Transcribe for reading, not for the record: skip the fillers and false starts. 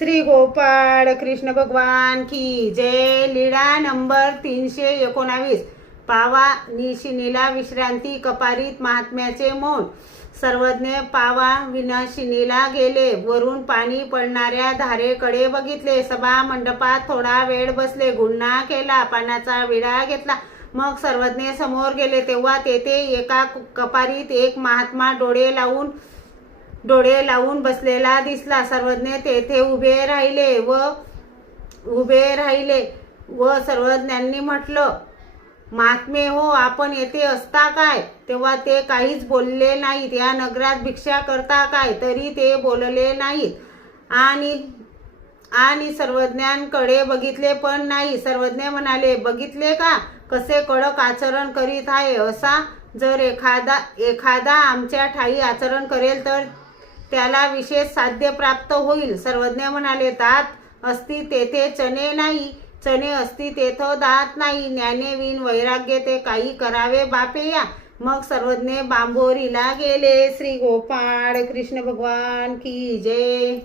श्री गोपाळ कृष्ण भगवान की जय। लीळा नंबर 319। पावा निशिनीला विश्रांती, कपारीत महात्म्याचे मौन। सर्वज्ञ पावा विनशिनीला गेले, वरून पाणी पडणाऱ्या धारेकडे बघितले। सभा मंडपात थोडा वेळ बसले, गुन्हा केला, पाण्याचा विडा घेतला, मग सर्वज्ञ समोर गेले। तेव्हा तेथे एका कपारीत एक महात्मा डोळे लावून बसलेला दिसला। सर्वज्ञ तेथे उभे राहिले व सर्वज्ञांनी म्हटलं, महात्मे हो, आपण येथे असता काय? तेव्हा ते काहीच बोलले नाहीत। या नगरात भिक्षा करता काय? तरी ते बोलले नाहीत आणि सर्वज्ञांकडे बघितले पण नाही। सर्वज्ञ म्हणाले, बघितले का कसे कडक आचरण करीत आहे? असा जर एखादा आमच्या ठायी आचरण करेल तर त्याला विशेष साध्य प्राप्त होईल। सर्वज्ञ म्हणाले, दात असती तेथे चणे नाही, चणे असती तेथे दात नाही, ज्ञाने विन वैराग्य ते काही करावे बापे या। मग सर्वज्ञ बांबोरीला गेले। श्री गोपाळ कृष्ण भगवान की जय।